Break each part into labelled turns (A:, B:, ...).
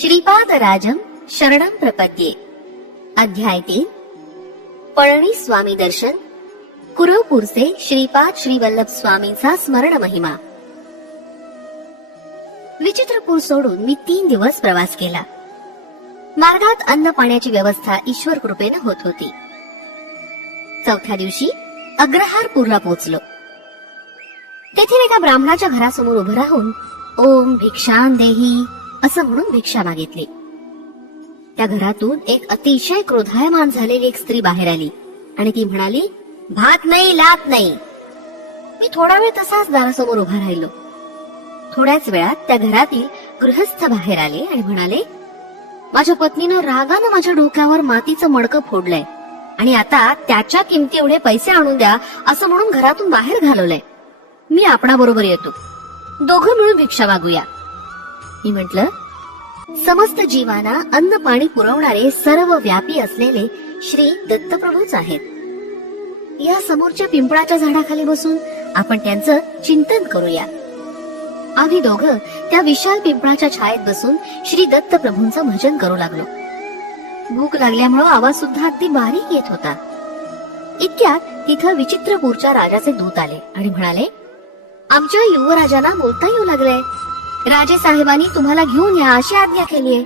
A: श्रीपादराजम शरणम प्रपद्ये अध्याय तीन पळणी स्वामी दर्शन कुरुपूरचे श्रीपाद श्रीवल्लभ स्वामींचा स्मरण महिमा विचित्रपूर सोडून मी तीन दिवस प्रवास केला मार्गात अन्न पाण्याची व्यवस्था ईश्वर कृपेनं होत होती चौथ्या दिवशी अग्रहारपूरला पोहोचलो तेथील एका ब्राह्मणाच्या घरासमोर उभं राहून ओम भिक्षान देही असं म्हणून भिक्षा मागितली त्या घरातून एक अतिशय क्रोधायमान झालेली एक स्त्री बाहेर आली आणि ती म्हणाली भात नाही लात नाही मी थोडा वेळ तसाच दारासमोर उभा राहिलो थोड्याच वेळात त्या घरातील गृहस्थ बाहेर आले आणि म्हणाले माझ्या पत्नीनं रागानं माझ्या डोक्यावर मातीचं मडकं फोडलंय आणि आता त्याच्या किमती एवढे पैसे आणून द्या असं म्हणून घरातून बाहेर घालवलंय मी आपणाबरोबर येतो दोघं मिळून भिक्षा मागूया मी म्हटलं समस्त जीवाना अन्न पाणी पुरवणारे सर्व व्यापी असलेले श्री दत्तप्रभूच आहेत या समोरच्या पिंपळाच्या झाडाखाली बसून आपण त्यांचं चिंतन करूया आम्ही दोघं त्या विशाल पिंपळाच्या छायेत बसून श्री दत्त प्रभूंच भजन करू लागलो भूक लागल्यामुळं आवाज सुद्धा अगदी बारीक येत होता इतक्यात तिथं विचित्रपूरच्या राजाचे दूत आले आणि म्हणाले आमच्या युवराजांना बोलता येऊ लागले राजे साहेबांनी तुम्हाला घेऊन या अशी आज्ञा केलीये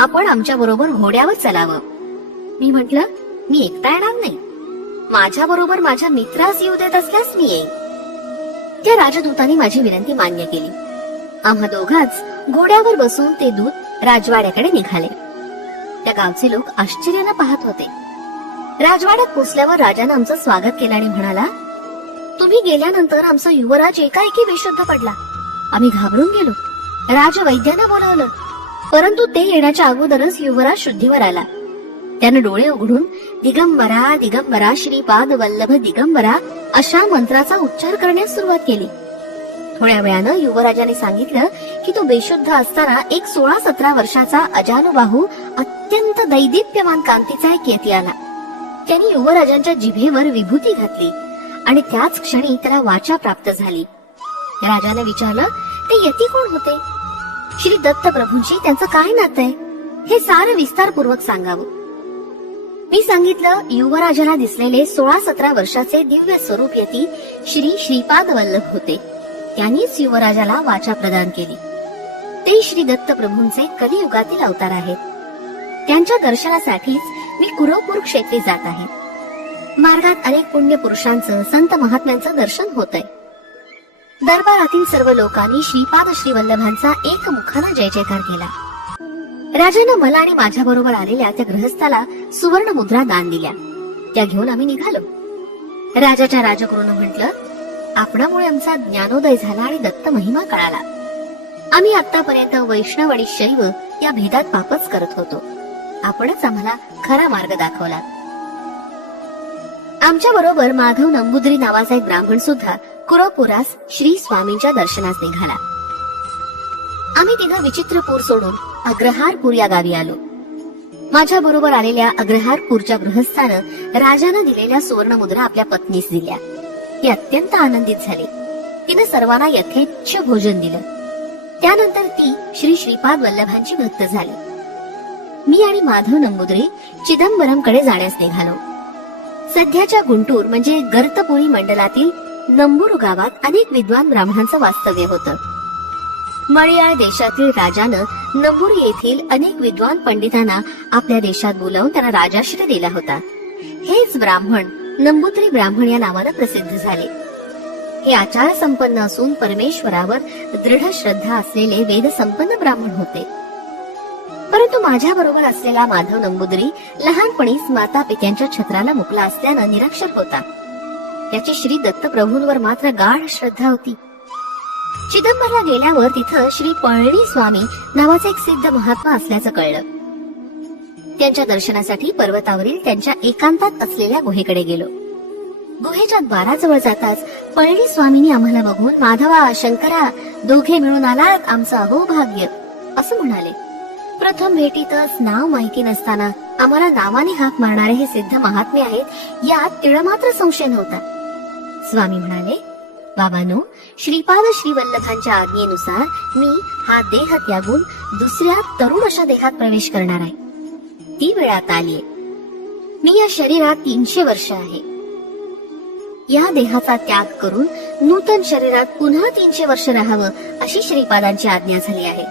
A: आपण आमच्या बरोबर घोड्यावर चलावं मी म्हटलं मी एकटा येणार नाही माझ्या बरोबर माझ्या मित्रास येऊ देत असल्यास मी येईन त्या राजदूतांनी माझी विनंती मान्य केली आम्हा दोघांच घोड्यावर बसून ते दूत राजवाड्याकडे निघाले त्या गावचे लोक आश्चर्यानं पाहत होते राजवाड्यात पोचल्यावर राजानं आमचं स्वागत केलं आणि म्हणाला तुम्ही गेल्यानंतर आमचा युवराज एकाएकी बेशुद्ध पडला आम्ही घाबरून गेलो राजवैद्यांना बोलावलं परंतु ते येण्याच्या अगोदरच युवराज शुद्धीवर आला त्यानं डोळे उघडून दिगंबरा दिगंबरा श्रीपाद वल्लभ दिगंबरा अशा मंत्राचा उच्चार करण्यास सुरुवात केली थोड्या वेळानं युवराजाने सांगितलं की तो बेशुद्ध असताना एक सोळा सतरा वर्षाचा अजानुबाहू अत्यंत दैदिप्यमान कांतीचा एक येती आला त्यांनी युवराजांच्या जिभेवर विभूती घातली आणि त्याच क्षणी त्याला वाचा प्राप्त झाली राजाने विचारलं ते यती कोण होते श्री दत्त प्रभूंशी त्यांचं काय नातं आहे हे सारं विस्तारपूर्वक सांगावं मी सांगितलं युवराजाला दिसलेले सोळा सतरा वर्षाचे दिव्य स्वरूप यती श्री श्रीपाद वल्लभ होते त्यांनीच युवराजाला वाचा प्रदान केली ते श्री दत्त प्रभूंचे कलियुगातील अवतार आहेत त्यांच्या दर्शनासाठीच मी कुरोपूर क्षेत्री जात आहे मार्गात अनेक पुण्य पुरुषांचं संत महात्म्यांचं दर्शन होत आहे दरबारातील सर्व लोकांनी श्रीपाद श्रीवल्लभांचा एक मुखाना जय जयकार केला राजानं मला आणि माझ्या बरोबर आलेल्या त्या ग्रहस्थाला सुवर्ण मुद्रा दान दिल्या त्या घेऊन आम्ही निघालो राजाच्या राजगुरूनं म्हटलं आपणामुळे आमचा ज्ञानोदय झाला आणि दत्त महिमा कळाला आम्ही आतापर्यंत वैष्णव आणि शैव या भेदात पापच करत होतो आपणच आम्हाला खरा मार्ग दाखवला आमच्या बरोबर माधव नंबुद्री नावाचा एक ब्राह्मण सुद्धा कुरोपुरास श्री स्वामींच्या दर्शनास निघाला आम्ही विचित्र विचित्रपूर सोडून अग्रहारपूर या गावी आलो माझ्या बरोबर आलेल्या अग्रहारपूरच्या गृहस्थानं राजानं दिलेल्या सुवर्ण मुद्रा आपल्या पत्नीस दिल्या ती अत्यंत आनंदित झाली तिनं सर्वांना यथेच्छ भोजन दिलं त्यानंतर ती श्री श्रीपाद वल्लभांची भक्त झाली मी आणि माधव नंबुद्रे चिदंबरम कडे जाण्यास निघालो सध्याच्या गुंटूर म्हणजे गर्तपुरी मंडळातील नंबूर गावात अनेक विद्वान ब्राह्मणांचं वास्तव्य होतं मळियाळ देशातील राजानं नंबूर येथील अनेक विद्वान पंडितांना आपल्या देशात बोलावून त्यांना राजाश्रय दिला होता हेच ब्राह्मण नंबुत्री ब्राह्मण या नावानं प्रसिद्ध झाले हे आचार संपन्न असून परमेश्वरावर दृढ श्रद्धा असलेले वेद संपन्न ब्राह्मण होते परंतु माझ्या बरोबर असलेला माधव नंबुद्री लहानपणीच माता पित्यांच्या छत्राला मुकला असल्यानं निरक्षर होता याची श्री दत्त प्रभूंवर मात्र गाढ श्रद्धा होती चिदंबरला गेल्यावर तिथं श्री पळणी स्वामी नावाचा एक सिद्ध महात्मा असल्याचं कळलं त्यांच्या दर्शनासाठी पर्वतावरील त्यांच्या एकांतात असलेल्या गुहेकडे गेलो गुहेच्या द्वाराजवळ जाताच पळणी स्वामींनी आम्हाला बघून माधवा शंकरा दोघे मिळून आलात आमचं अहोभाग्य असं म्हणाले प्रथम भेटीतच नाव माहिती नसताना आम्हाला नावाने हाक मारणारे हे सिद्ध महात्मे आहेत यात तिळमात्र संशय नव्हता स्वामी म्हणाले बाबानो श्रीपाद श्रीवल्लभांच्या आज्ञेनुसार मी हा देह त्यागून दुसऱ्या तरुण अशा देहात प्रवेश करणार आहे ती वेळ आता मी या शरीरात तीनशे वर्ष आहे या देहाचा त्याग करून नूतन शरीरात पुन्हा तीनशे वर्ष राहावं अशी श्रीपादांची आज्ञा झाली आहे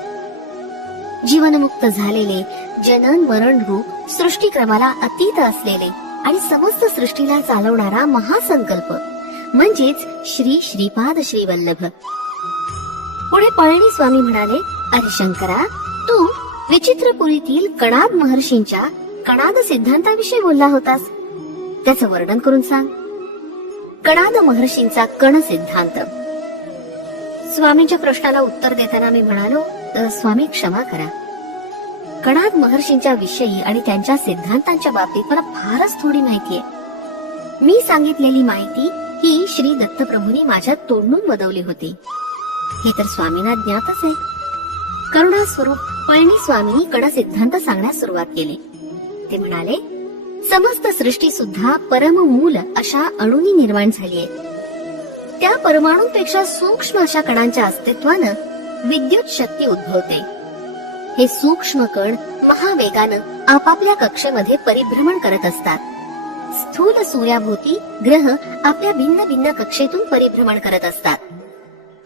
A: जीवनमुक्त झालेले जनन मरण रूप क्रमाला अतीत असलेले आणि समस्त सृष्टीला चालवणारा महासंकल्प म्हणजेच श्री श्रीपाद श्री वल्लभ पुढे पळणी स्वामी म्हणाले अरे शंकरा तू विचित्रपुरीतील कणाद महर्षींच्या कणाद सिद्धांताविषयी बोलला होतास त्याच वर्णन करून सांग कणाद महर्षींचा कण सिद्धांत स्वामींच्या प्रश्नाला उत्तर देताना मी म्हणालो स्वामी क्षमा करा कणाद महर्षींच्या विषयी आणि त्यांच्या सिद्धांतांच्या बाबतीत मला फारच थोडी माहिती आहे मी सांगितलेली माहिती ही श्री दत्तप्रभूंनी माझ्या तोंडून वदवली होती हे तर स्वामींना ज्ञातच आहे करुणा स्वरूप पळणी स्वामींनी कडा सिद्धांत सांगण्यास सुरुवात केली ते म्हणाले समस्त सृष्टी सुद्धा परम मूल अशा अणुनी निर्माण झाली आहे त्या परमाणूंपेक्षा सूक्ष्म अशा कणांच्या अस्तित्वानं विद्युत शक्ती उद्भवते हे सूक्ष्म कण महावेगानं आपापल्या कक्षेमध्ये परिभ्रमण करत असतात स्थूल सूर्याभोवती ग्रह आपल्या भिन्न भिन्न कक्षेतून परिभ्रमण करत असतात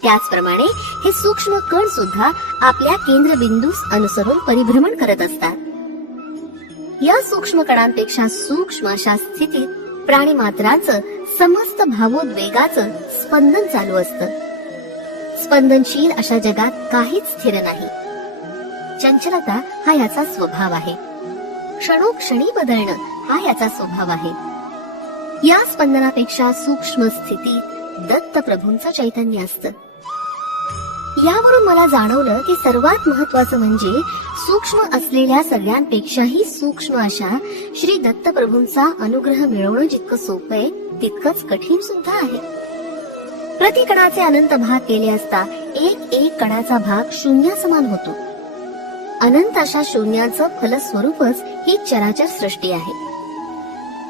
A: त्याचप्रमाणे हे सूक्ष्म कण सुद्धा आपल्या केंद्रबिंदूस अनुसरून परिभ्रमण करत असतात या सूक्ष्म कणांपेक्षा सूक्ष्म अशा स्थितीत प्राणी मात्राचं समस्त भावोद्वेगाचं स्पंदन चालू असतं स्पंदनशील अशा जगात काहीच स्थिर नाही चंचलता हा याचा स्वभाव आहे क्षणोक्षणी बदलणं हा याचा स्वभाव आहे या स्पंदनापेक्षा सूक्ष्म स्थिती दत्त प्रभूंचं चैतन्य असत यावरून मला जाणवलं की सर्वात महत्वाचं म्हणजे सूक्ष्म असलेल्या सगळ्यांपेक्षाही सूक्ष्म अशा श्री दत्त अनुग्रह मिळवणं जितकं सोपं आहे तितकंच कठीण सुद्धा आहे कणाचे अनंत भाग केले असता एक एक कणाचा भाग शून्य समान होतो अनंत अशा शून्याचं फलस्वरूपच ही चराचर सृष्टी आहे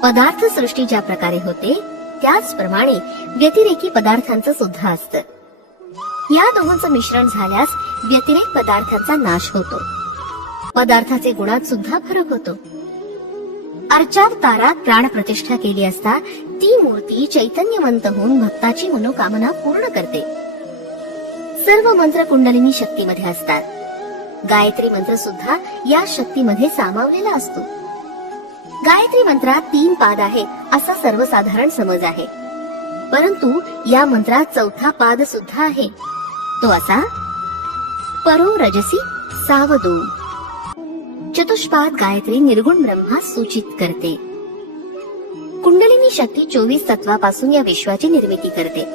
A: पदार्थ सृष्टी ज्या प्रकारे होते त्याचप्रमाणे व्यतिरेकी पदार्थांचं सुद्धा असतं या दोघांचं मिश्रण झाल्यास व्यतिरेक पदार्थांचा नाश होतो पदार्थाचे गुणात सुद्धा फरक होतो अर्चार तारात प्राण प्रतिष्ठा केली असता ती मूर्ती चैतन्यवंत होऊन भक्ताची मनोकामना पूर्ण करते सर्व मंत्र कुंडलिनी शक्तीमध्ये असतात गायत्री मंत्र सुद्धा या शक्तीमध्ये सामावलेला असतो गायत्री मंत्रात तीन पाद आहे असा सर्वसाधारण समज आहे परंतु या मंत्रात चौथा पाद सुद्धा आहे तो असा परो रजसी सावदो चतुष्पाद गायत्री निर्गुण ब्रह्मा सूचित करते कुंडलिनी शक्ती चोवीस तत्वापासून या विश्वाची निर्मिती करते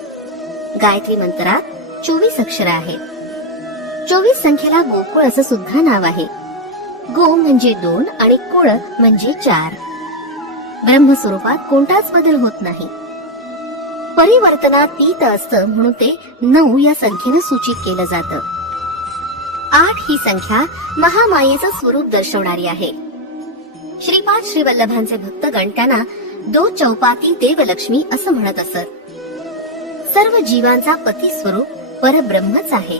A: गायत्री मंत्रात चोवीस अक्षर आहेत चोवीस संख्येला गोकुळ असं सुद्धा नाव आहे गो म्हणजे दोन आणि कुळ म्हणजे चार ब्रह्मस्वरूपात कोणताच बदल होत नाही परिवर्तनातीत असत असतं म्हणून ते नऊ या संख्येनं सूचित केलं जात आठ ही संख्या महामायेचं स्वरूप दर्शवणारी आहे श्रीपाद श्रीवल्लभांचे वल्लभांचे भक्तगण त्यांना दो चौपाती देवलक्ष्मी असं म्हणत असत सर्व जीवांचा पती स्वरूप परब्रह्मच आहे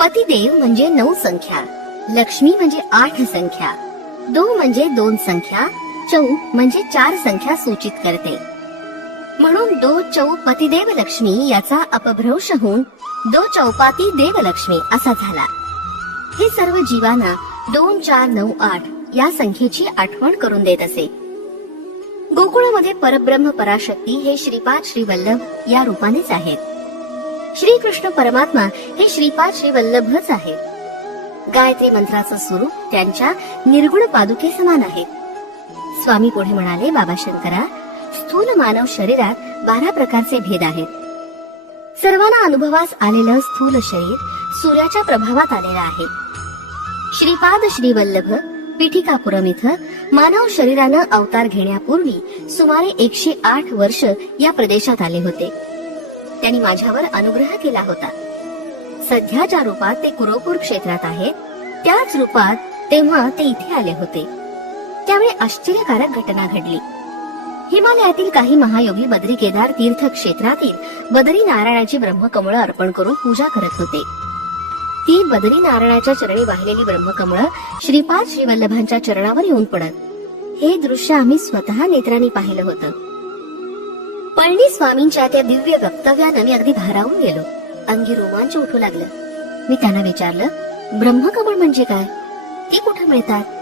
A: पतिदेव म्हणजे नऊ संख्या लक्ष्मी म्हणजे आठ संख्या दो म्हणजे दोन संख्या चौ म्हणजे चार संख्या सूचित करते म्हणून दो चौ पतिदेव लक्ष्मी याचा अपभ्रंश होऊन दो चौपाती देव लक्ष्मी असा झाला हे सर्व जीवांना दोन चार नऊ आठ या संख्येची आठवण करून देत असे गोकुळामध्ये परब्रह्म पराशक्ती हे श्रीपाद श्रीवल्लभ या रूपानेच आहेत श्रीकृष्ण परमात्मा हे श्रीपाद श्रीवल्लभच आहेत गायत्री मंत्राचं स्वरूप त्यांच्या निर्गुण पादुके समान आहे स्वामी पुढे म्हणाले बाबा शंकरा स्थूल मानव शरीरात बारा प्रकारचे भेद आहेत सर्वांना अनुभवास आलेलं स्थूल शरीर सूर्याच्या प्रभावात आलेलं आहे श्रीपाद श्री वल्लभ पिठिकापुरम इथं मानव शरीरानं अवतार घेण्यापूर्वी सुमारे एकशे आठ वर्ष या प्रदेशात आले होते त्यांनी माझ्यावर अनुग्रह केला होता सध्याच्या रूपात ते कुरोपूर क्षेत्रात आहेत त्याच रूपात तेव्हा ते इथे आले होते त्यावेळी आश्चर्यकारक घटना घडली हिमालयातील काही महायोगी बद्री केदार तीर्थ क्षेत्रातील बदरी नारायणाची ब्रह्मकमळ अर्पण करून पूजा करत होते ती बदरी नारायणाच्या चरणी वाहिलेली ब्रह्मकमळ श्रीपाद श्रीवल्लभांच्या चरणावर येऊन पडत हे दृश्य आम्ही स्वतः नेत्रांनी पाहिलं होतं पळणी स्वामींच्या त्या दिव्य वक्तव्यानं मी अगदी भारावून गेलो अंगी रोमांच उठू लागलं मी त्यांना विचारलं ब्रह्मकमळ म्हणजे काय ते कुठे मिळतात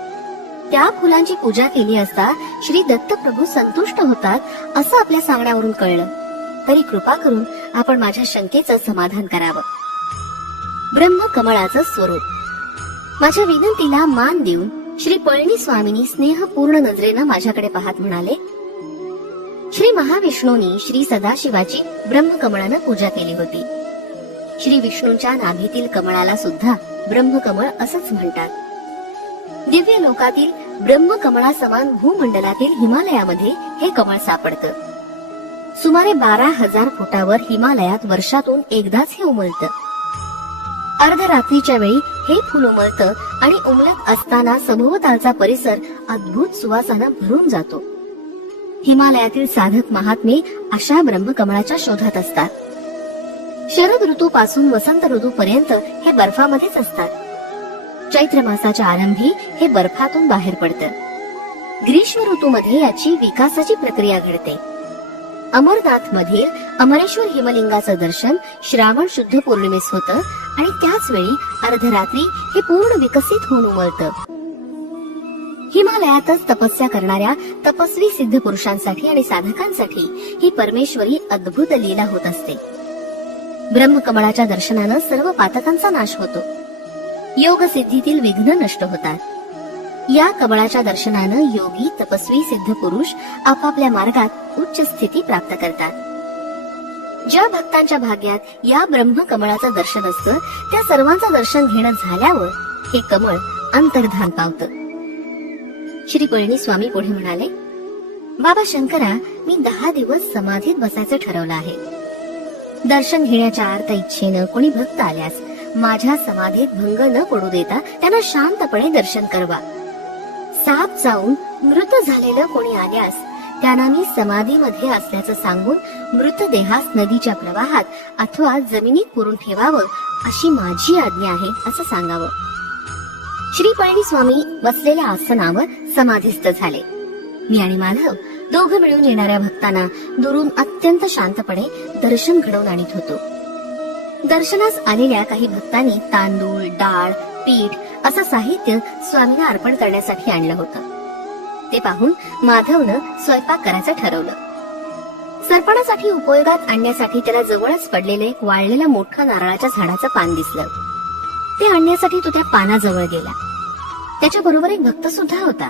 A: त्या फुलांची पूजा केली असता श्री दत्त प्रभू संतुष्ट होतात असं आपल्या सांगण्यावरून कळलं तरी कृपा करून आपण माझ्या शंकेचं समाधान करावं ब्रह्मकमळाचं स्वरूप माझ्या विनंतीला मान देऊन श्री पळणी स्वामीनी स्नेहपूर्ण नजरेनं माझ्याकडे पाहत म्हणाले श्री महाविष्णूंनी श्री सदाशिवाची ब्रह्मकमळानं पूजा केली होती श्री विष्णूच्या नाभीतील कमळाला सुद्धा ब्रह्मकमळ असंच म्हणतात दिव्य लोकातील ब्रह्मकमळा समान भूमंडलातील हिमालयामध्ये हे कमळ सापडत सुमारे बारा हजार फुटावर हिमालयात वर्षातून एकदाच हे उमलत अर्धरात्रीच्या वेळी हे फुल उमलत आणि उमलत असताना सभोवतालचा परिसर अद्भुत सुवासानं भरून जातो हिमालयातील साधक महात्मे अशा ब्रह्मकमळाच्या शोधात असतात शरद ऋतू पासून वसंत ऋतू पर्यंत हे बर्फामध्येच असतात चैत्र मासाच्या आरंभी हे बर्फातून बाहेर पडतं ग्रीष्म ऋतूमध्ये याची विकासाची प्रक्रिया घडते अमरनाथ मधील अमरेश्वर हिमलिंगाचं दर्शन श्रावण शुद्ध पौर्णिमेस होत आणि त्याच वेळी अर्धरात्री हे पूर्ण विकसित होऊन उमलतं हिमालयातच तपस्या करणाऱ्या तपस्वी सिद्ध पुरुषांसाठी आणि साधकांसाठी ही परमेश्वरी अद्भुत लीला होत असते ब्रह्मकमळाच्या दर्शनानं सर्व पातकांचा नाश होतो योग सिद्धीतील विघ्न नष्ट होतात या कमळाच्या दर्शनानं योगी तपस्वी सिद्ध पुरुष आपापल्या मार्गात उच्च स्थिती प्राप्त करतात ज्या भक्तांच्या भाग्यात या ब्रह्म कमळाचं दर्शन असतं त्या सर्वांचं दर्शन घेणं झाल्यावर हे कमळ अंतर्धान पावतं श्री स्वामी पुढे म्हणाले बाबा शंकरा मी दहा दिवस समाधीत बसायचं ठरवलं आहे दर्शन घेण्याच्या आर्त इच्छेनं कोणी भक्त आल्यास माझ्या समाधीत भंग न पडू देता त्यांना शांतपणे दर्शन करवा साप जाऊन मृत झालेलं कोणी आल्यास त्यांना मी समाधीमध्ये असल्याचं सांगून मृतदेहास नदीच्या प्रवाहात अथवा जमिनीत पुरून ठेवावं अशी माझी आज्ञा आहे असं सांगावं श्री पळणी स्वामी बसलेल्या आसनावर समाधीस्थ झाले मी आणि माधव दोघ मिळून येणाऱ्या भक्तांना दुरून अत्यंत शांतपणे दर्शन घडवून आणत होतो दर्शनास आलेल्या काही भक्तांनी तांदूळ डाळ पीठ असं साहित्य स्वामींना अर्पण करण्यासाठी आणलं होतं ते पाहून माधवनं स्वयंपाक करायचं ठरवलं सरपणासाठी उपयोगात आणण्यासाठी त्याला जवळच पडलेलं एक वाळलेला मोठा नारळाच्या झाडाचं पान दिसलं ते आणण्यासाठी तो त्या पानाजवळ गेला त्याच्या बरोबर एक भक्त सुद्धा होता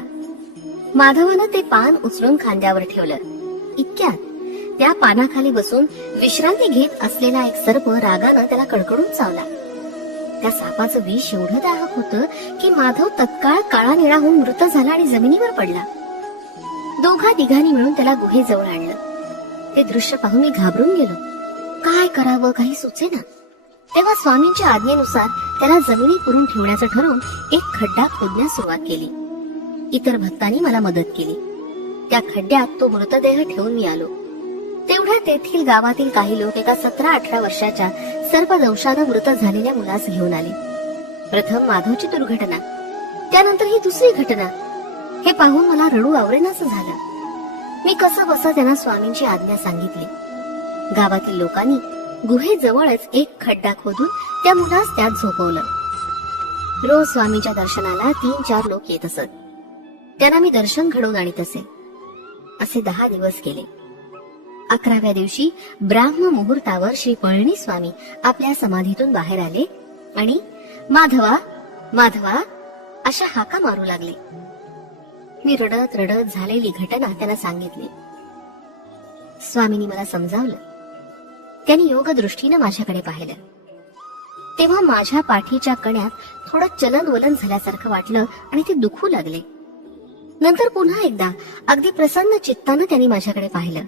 A: माधवानं ते पान उचलून खांद्यावर ठेवलं इतक्यात त्या पानाखाली बसून विश्रांती घेत असलेला एक सर्प रागानं त्याला कडकडून चावला त्या सापाचं विष एवढं दाहक होतं की माधव तत्काळ काळा निळा होऊन मृत झाला आणि जमिनीवर पडला दोघा दिघांनी मिळून त्याला गुहेजवळ आणलं ते दृश्य पाहून मी घाबरून गेलो काय करावं काही सुचे ना तेव्हा स्वामींच्या आज्ञेनुसार त्याला जमिनी पुरून ठेवण्याचं ठरवून एक खड्डा खोदण्यास सुरुवात केली इतर भक्तांनी मला मदत केली त्या खड्ड्यात तो मृतदेह ठेवून मी आलो तेवढ्या तेथील गावातील काही लोक एका सतरा अठरा वर्षाच्या सर्पदंशानं मृत झालेल्या मुलास घेऊन आले प्रथम माधवची दुर्घटना त्यानंतर ही दुसरी घटना हे पाहून मला रडू आवडेनास झालं मी कसं बसा त्यांना स्वामींची आज्ञा सांगितली गावातील लोकांनी गुहेजवळच एक खड्डा खोदून त्या मुलास त्यात झोपवलं रोज स्वामीच्या दर्शनाला तीन चार लोक येत असत त्यांना मी दर्शन घडवून आणीत असे असे दहा दिवस केले अकराव्या दिवशी ब्राह्म मुहूर्तावर श्री पळणी स्वामी आपल्या समाधीतून बाहेर आले आणि माधवा माधवा अशा हाका मारू लागले मी रडत रडत झालेली घटना त्यांना सांगितली स्वामींनी मला समजावलं त्यांनी योग दृष्टीनं माझ्याकडे पाहिलं तेव्हा माझ्या पाठीच्या कण्यात थोडं चलन वलन झाल्यासारखं वाटलं आणि ते दुखू लागले नंतर पुन्हा एकदा अगदी प्रसन्न चित्तानं त्यांनी माझ्याकडे पाहिलं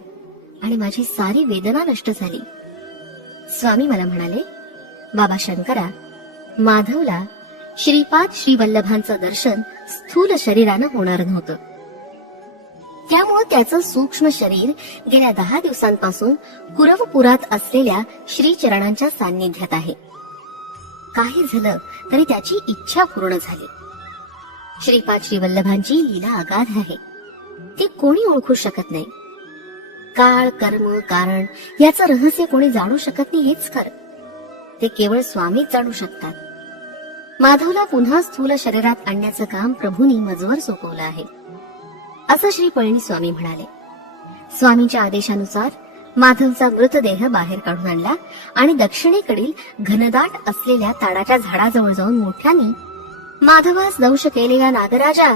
A: आणि माझी सारी वेदना नष्ट झाली स्वामी मला म्हणाले बाबा शंकरा माधवला श्रीपाद श्रीवल्लभांचं दर्शन स्थूल शरीरानं होणार नव्हतं त्यामुळं त्याचं सूक्ष्म शरीर गेल्या दहा दिवसांपासून कुरवपुरात असलेल्या श्रीचरणांच्या सान्निध्यात आहे काही झालं तरी त्याची इच्छा पूर्ण झाली श्रीपाद श्री वल्लभांची लीला अगाध आहे ते कोणी ओळखू शकत नाही काळ कर्म कारण याचं रहस्य कोणी जाणू शकत नाही हेच खरं ते केवळ स्वामीच जाणू शकतात माधवला पुन्हा स्थूल शरीरात आणण्याचं काम प्रभूंनी मजवर सोपवलं आहे असं श्री पळणी स्वामी म्हणाले स्वामींच्या आदेशानुसार माधवचा मृतदेह बाहेर काढून आणला आणि दक्षिणेकडील घनदाट असलेल्या ताडाच्या झाडाजवळ जाऊन मोठ्याने माधवास दंश केलेल्या नागराजा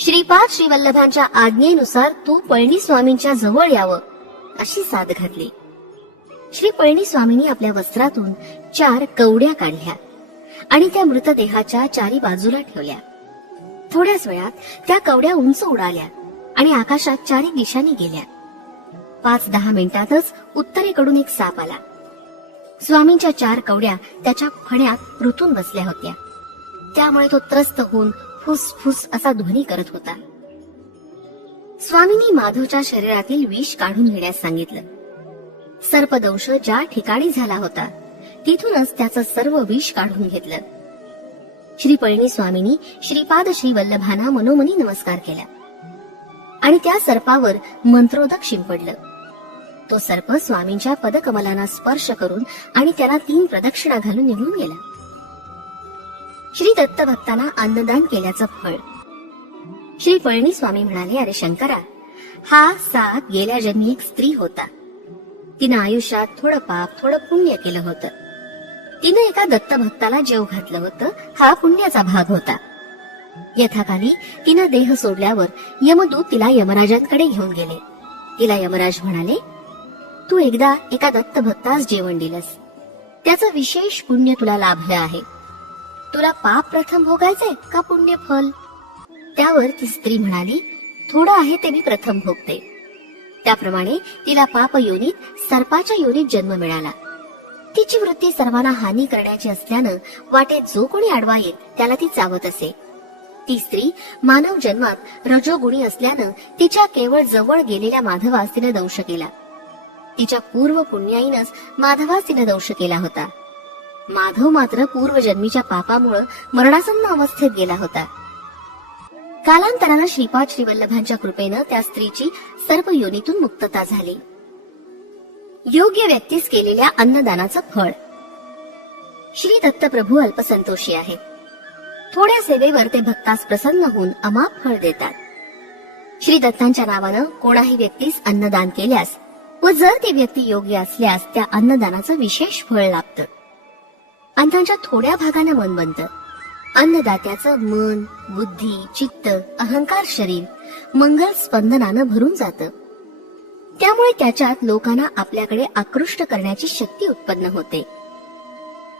A: श्रीपाद श्रीवल्लभांच्या आज्ञेनुसार तू पळणी स्वामींच्या जवळ यावं अशी साथ घातली श्री पळणी स्वामींनी आपल्या वस्त्रातून चार कवड्या काढल्या आणि त्या मृतदेहाच्या चारी बाजूला ठेवल्या थोड्याच वेळात त्या कवड्या उंच उडाल्या आणि आकाशात चारी दिशांनी गेल्या पाच दहा मिनिटातच उत्तरेकडून एक साप आला स्वामींच्या चार कवड्या त्याच्या फण्यात ऋतून बसल्या होत्या त्यामुळे तो त्रस्त होऊन फुसफुस असा ध्वनी करत होता स्वामींनी माधवच्या शरीरातील विष काढून घेण्यास सांगितलं सर्पदंश ज्या ठिकाणी झाला होता तिथूनच त्याचं सर्व विष काढून घेतलं श्री पळणी स्वामींनी श्रीपाद श्री वल्लभांना मनोमनी नमस्कार केला आणि त्या सर्पावर मंत्रोदक शिंपडलं तो सर्प स्वामींच्या पदकमलांना स्पर्श करून आणि त्याला तीन प्रदक्षिणा घालून निघून गेला श्री दत्त भक्तांना अन्नदान केल्याचं फळ श्री पळणी स्वामी म्हणाले अरे शंकरा हा साप गेल्या जन्मी एक स्त्री होता तिनं आयुष्यात थोडं पाप थोडं पुण्य केलं होतं तिनं एका दत्त भक्ताला जेव घातलं होतं हा पुण्याचा भाग होता यथाकाली तिनं देह सोडल्यावर यमदूत तिला यमराजांकडे घेऊन गेले तिला यमराज म्हणाले तू एकदा एका दत्त भक्तास जेवण दिलंस त्याचं विशेष पुण्य तुला लाभलं आहे तुला पाप प्रथम भोगायचे का पुण्य फल त्यावर ती स्त्री म्हणाली थोडं आहे ते मी प्रथम भोगते त्याप्रमाणे तिला पाप योनीत सर्पाच्या योनीत जन्म मिळाला तिची वृत्ती सर्वांना हानी करण्याची असल्यानं वाटेत जो कोणी आडवा येईल त्याला ती चावत असे ती स्त्री मानव जन्मात रजोगुणी असल्यानं तिच्या केवळ जवळ गेलेल्या माधवास तिने दंश केला तिच्या पूर्व पुण्याईनच माधवास तिने दंश केला होता माधव मात्र पूर्वजन्मीच्या पापामुळे मरणासन्न अवस्थेत गेला होता कालांतरानं श्रीपाद श्रीवल्लभांच्या कृपेनं त्या स्त्रीची सर्व योनीतून मुक्तता झाली योग्य व्यक्तीस केलेल्या अन्नदानाचं फळ श्री दत्तप्रभू अल्पसंतोषी आहेत थोड्या सेवेवर ते भक्तास प्रसन्न होऊन अमाप फळ देतात श्री दत्तांच्या नावानं कोणाही व्यक्तीस अन्नदान केल्यास व जर ती व्यक्ती योग्य असल्यास त्या अन्नदानाचं विशेष फळ लाभतं अन्नाच्या थोड्या भागाने मन बनत अन्नदात्याचं मन बुद्धी चित्त अहंकार शरीर मंगल स्पंदनानं भरून जात त्यामुळे त्याच्यात लोकांना आपल्याकडे आकृष्ट करण्याची शक्ती उत्पन्न होते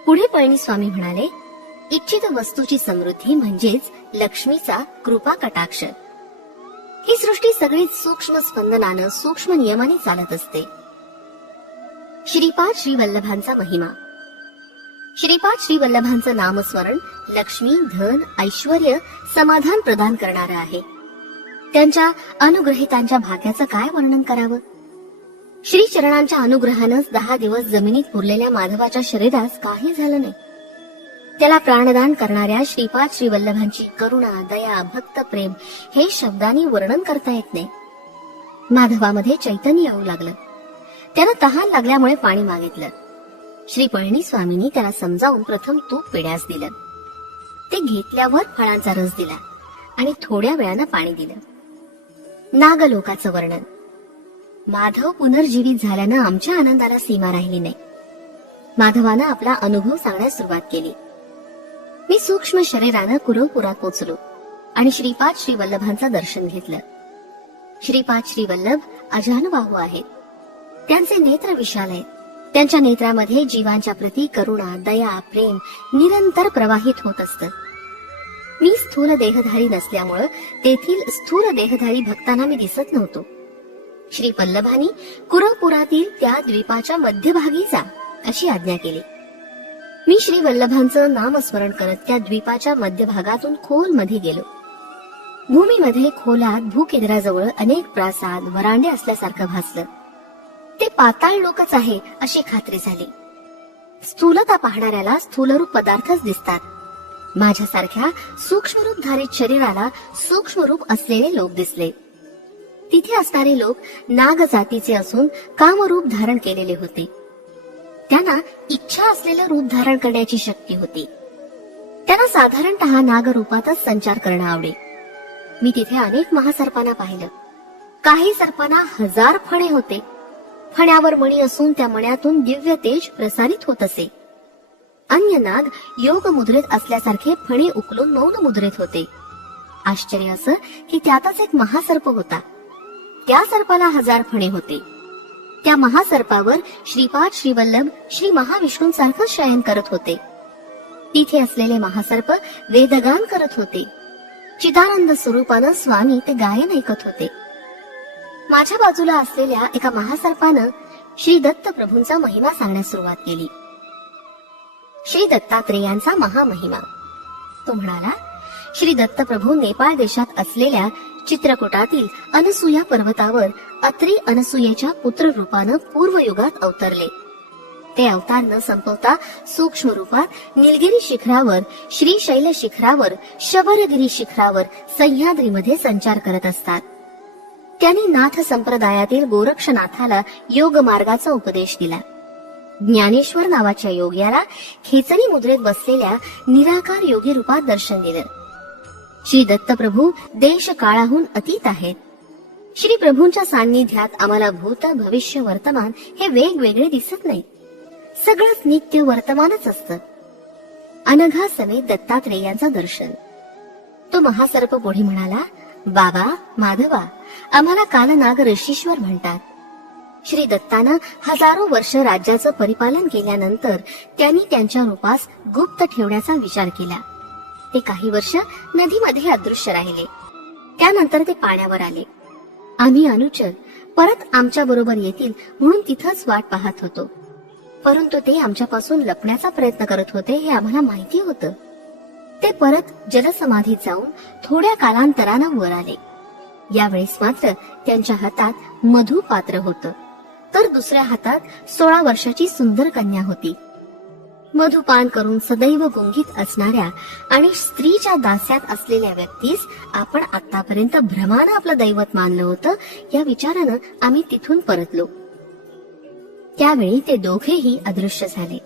A: पुढे स्वामी म्हणाले इच्छित वस्तूची समृद्धी म्हणजेच लक्ष्मीचा कृपा कटाक्ष ही सृष्टी सगळीच सूक्ष्म स्पंदनानं सूक्ष्म नियमाने चालत असते श्रीपाद श्री वल्लभांचा महिमा श्रीपाद श्री वल्लभांचं नामस्मरण लक्ष्मी धन ऐश्वर समाधान प्रदान करणार आहे त्यांच्या अनुग्रहितांच्या भाग्याचं काय वर्णन करावं श्री चरणांच्या अनुग्रहानंच दहा दिवस जमिनीत पुरलेल्या माधवाच्या शरीरास काही झालं नाही त्याला प्राणदान करणाऱ्या श्रीपाद श्री वल्लभांची करुणा दया भक्त प्रेम हे शब्दांनी वर्णन करता येत नाही माधवामध्ये चैतन्य येऊ लागलं त्यानं तहान लागल्यामुळे पाणी मागितलं श्री पळणी स्वामींनी त्याला समजावून प्रथम तूप पिण्यास दिलं ते घेतल्यावर फळांचा रस दिला आणि थोड्या वेळानं पाणी दिलं नागलोकाचं वर्णन माधव पुनर्जीवित झाल्यानं आमच्या आनंदाला सीमा राहिली नाही माधवानं आपला अनुभव सांगण्यास सुरुवात केली मी सूक्ष्म शरीरानं कुरुपुरा पोचलो आणि श्रीपाद श्री वल्लभांचं दर्शन घेतलं श्रीपाद श्री वल्लभ अजानबाहू आहेत त्यांचे नेत्र विशाल आहेत त्यांच्या नेत्रामध्ये जीवांच्या प्रती करुणा दया प्रेम निरंतर प्रवाहित होत असत मी स्थूल देहधारी नसल्यामुळं तेथील स्थूल देहधारी भक्तांना मी दिसत नव्हतो श्री पल्लभानी कुरपुरातील त्या द्वीपाच्या मध्यभागी जा अशी आज्ञा केली मी श्री वल्लभांचं नामस्मरण करत त्या द्वीपाच्या मध्यभागातून खोल मध्ये गेलो भूमीमध्ये खोलात भूकेंद्राजवळ अनेक प्रासाद वरांडे असल्यासारखं भासलं ते पाताळ लोकच आहे अशी खात्री झाली स्थूलता पाहणाऱ्याला स्थूलरूप पदार्थच दिसतात माझ्यासारख्या सूक्ष्मरूप धारित शरीराला सूक्ष्मरूप असलेले लोक दिसले तिथे असणारे लोक नाग जातीचे असून कामरूप धारण केलेले होते त्यांना इच्छा असलेलं रूप धारण करण्याची शक्ती होती त्यांना साधारणत रूपातच संचार करणं आवडे मी तिथे अनेक महासर्पांना पाहिलं काही सर्पांना हजार फणे होते फण्यावर मणी असून त्या मण्यातून दिव्य तेज प्रसारित होत असे अन्य नाग योग मुद्रेत असल्यासारखे फणे उकलून मौन मुद्रेत होते आश्चर्य असं की त्यातच एक महासर्प होता त्या सर्पाला हजार फणे होते त्या महासर्पावर श्रीपाद श्रीवल्लभ श्री महाविष्णूंसारखं शयन करत होते तिथे असलेले महासर्प वेदगान करत होते चिदानंद स्वरूपानं स्वामी ते गायन ऐकत होते माझ्या बाजूला असलेल्या एका महासर्पानं श्री दत्त प्रभूंचा महिमा सांगण्यास सुरुवात केली श्री दत्तात्रेयांचा महामहिमा तो म्हणाला श्री दत्त प्रभू नेपाळ देशात असलेल्या चित्रकुटातील अनसुया पर्वतावर अत्री अनसुयेच्या पुत्र रूपानं पूर्व युगात अवतरले ते अवतार न संपवता सूक्ष्म रूपात निलगिरी शिखरावर श्री शैल शिखरावर शबरगिरी शिखरावर सह्याद्रीमध्ये संचार करत असतात त्यांनी नाथ संप्रदायातील गोरक्षनाथाला योग मार्गाचा उपदेश दिला ज्ञानेश्वर नावाच्या योग्याला खेचरी मुद्रेत बसलेल्या निराकार योगी रूपात दर्शन दिलं श्री दत्तप्रभू देश काळाहून अतीत आहेत श्री प्रभूंच्या सान्निध्यात आम्हाला भूत भविष्य वर्तमान हे वेगवेगळे दिसत नाही सगळंच नित्य वर्तमानच असतं अनघा समेत दत्तात्रेयांचं दर्शन तो महासर्प पुढे म्हणाला बाबा माधवा आम्हाला कालनाग ऋषीश्वर म्हणतात श्री दत्तानं हजारो वर्ष राज्याचं परिपालन केल्यानंतर त्यांनी त्यांच्या रूपास गुप्त ठेवण्याचा विचार केला ते काही वर्ष नदीमध्ये अदृश्य राहिले त्यानंतर ते पाण्यावर आले आम्ही अनुचर परत आमच्या बरोबर येतील म्हणून तिथंच वाट पाहत होतो परंतु ते आमच्यापासून लपण्याचा प्रयत्न करत होते हे आम्हाला माहिती होतं ते परत जलसमाधीत जाऊन थोड्या कालांतरानं वर आले यावेळेस मात्र त्यांच्या हातात मधु पात्र तर दुसऱ्या हातात सोळा वर्षाची सुंदर कन्या होती मधुपान करून सदैव गुंगीत असणाऱ्या आणि स्त्रीच्या दास्यात असलेल्या व्यक्तीस आपण आतापर्यंत भ्रमानं आपलं दैवत मानलं होतं या विचारानं आम्ही तिथून परतलो त्यावेळी ते दोघेही अदृश्य झाले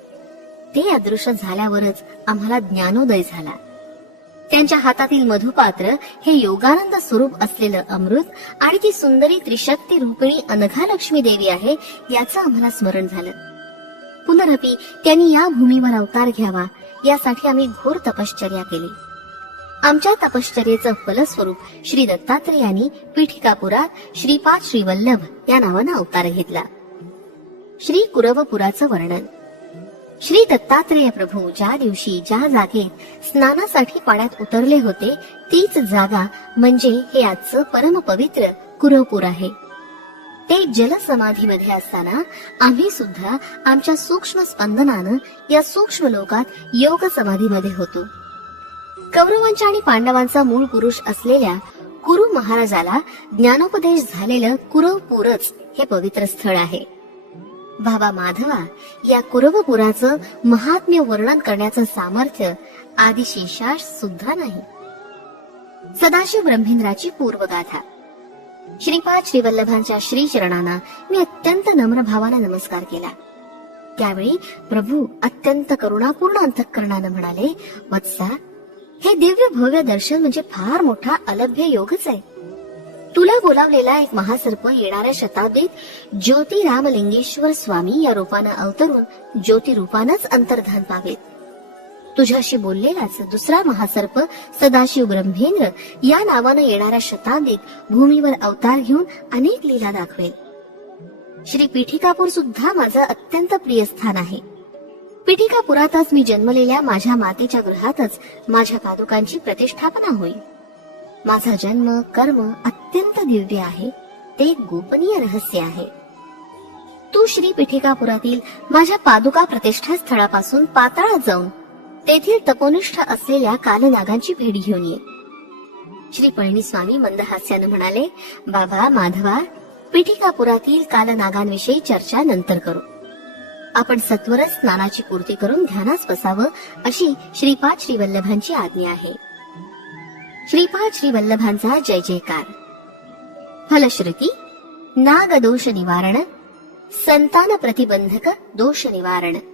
A: ते अदृश्य झाल्यावरच आम्हाला ज्ञानोदय झाला त्यांच्या हातातील मधुपात्र हे योगानंद स्वरूप असलेलं अमृत आणि ती सुंदरी त्रिशक्ती रूपिणी अनघा लक्ष्मी देवी आहे याचं आम्हाला स्मरण झालं पुनरपी त्यांनी या भूमीवर अवतार घ्यावा यासाठी आम्ही घोर तपश्चर्या केली आमच्या तपश्चर्येचं फलस्वरूप श्री दत्तात्रेयांनी पीठिकापुरात श्रीपाद श्रीवल्लभ या नावानं अवतार घेतला श्री कुरवपुराचं वर्णन श्री दत्तात्रेय प्रभू ज्या दिवशी ज्या जागेत स्नानासाठी पाण्यात उतरले होते तीच जागा म्हणजे हे आजचं परमपवित्र कुरवपूर आहे ते जल मध्ये असताना आम्ही सुद्धा आमच्या सूक्ष्म स्पंदनानं या सूक्ष्म लोकात योग समाधीमध्ये होतो कौरवांच्या आणि पांडवांचा मूळ पुरुष असलेल्या कुरु महाराजाला ज्ञानोपदेश झालेलं कुरवपूरच हे पवित्र स्थळ आहे बाबा माधवा या कुरवपुराचं महात्म्य वर्णन करण्याचं सामर्थ्य आदिशेषास सुद्धा नाही सदाशिव ब्रह्मेंद्राची पूर्वगाथा श्रीपाद श्रीवल्लभांच्या श्री चरणांना मी अत्यंत नम्र भावाने नमस्कार केला त्यावेळी प्रभू अत्यंत करुणापूर्ण अंतःकरणानं म्हणाले वत्सा हे दिव्य भव्य दर्शन म्हणजे फार मोठा अलभ्य योगच आहे तुला बोलावलेला एक महासर्प येणाऱ्या शताब्दीत ज्योती रामलिंगेश्वर स्वामी या रूपानं अवतरून ज्योतिरूपानच अंतर्धान पावेत तुझ्याशी बोललेलाच दुसरा महासर्प सदाशिव ब्रह्मेंद्र या नावानं येणाऱ्या शताब्दीत भूमीवर अवतार घेऊन अनेक लीला दाखवेल श्री पिठिकापूर सुद्धा माझं अत्यंत प्रिय स्थान आहे पिठिकापुरातच मी जन्मलेल्या माझ्या मातेच्या गृहातच माझ्या पादुकांची प्रतिष्ठापना होईल माझा जन्म कर्म अत्यंत दिव्य आहे ते गोपनीय रहस्य आहे तू श्री पिठिकापुरातील माझ्या पादुका प्रतिष्ठा स्थळापासून पाताळात जाऊन तेथील तपोनिष्ठ असलेल्या कालनागांची भेट घेऊन ये श्री मंद मंदहास्यानं म्हणाले बाबा माधवा पिठिकापुरातील कालनागांविषयी चर्चा नंतर करू आपण सत्वरच स्नानाची पूर्ती करून ध्यानास बसावं अशी श्रीपाद श्रीवल्लभांची आज्ञा आहे श्रीपाद श्री वल्लभांचा जय जयकार फलश्रुती दोष निवारण संतान प्रतिबंधक दोष निवारण